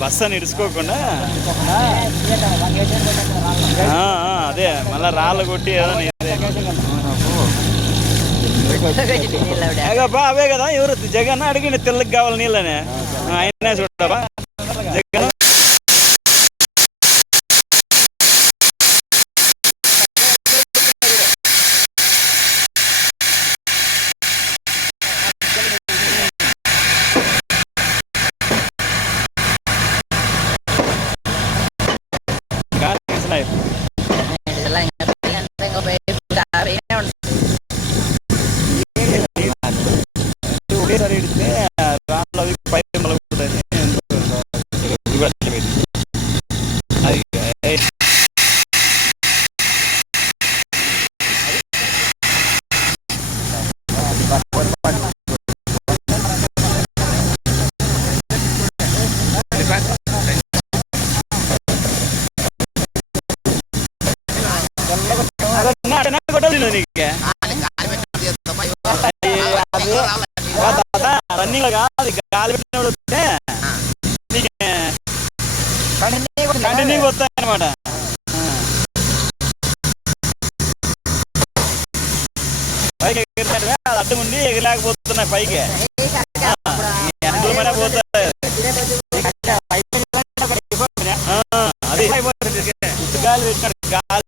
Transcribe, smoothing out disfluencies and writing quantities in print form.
Bus అని ఇడుచుకోకుండా అదే మళ్ళా రాళ్ళు కొట్టి ఏదోబా అవే కదా. ఎవరు జగన్ అడిగిండి తెల్లకి కావాలి నీళ్ళని, ఆయనే చూడబా జగన్. ఒకేసారి ఇడితే రాళ్ళు అవి పై మలుగుతుంది. రన్నింగ్ లో కాదు, గాలి పెట్టినప్పుడు వస్తే కంటిన్యూ వస్తాయి అనమాట. పైకి ఎగిరినట్టుగా అది అడ్డుకుండి ఎగిరిలేకపోతున్నాయి పైకి, అందులోనే పోతాయి. అది గాలి పెట్టినట్టు గాలి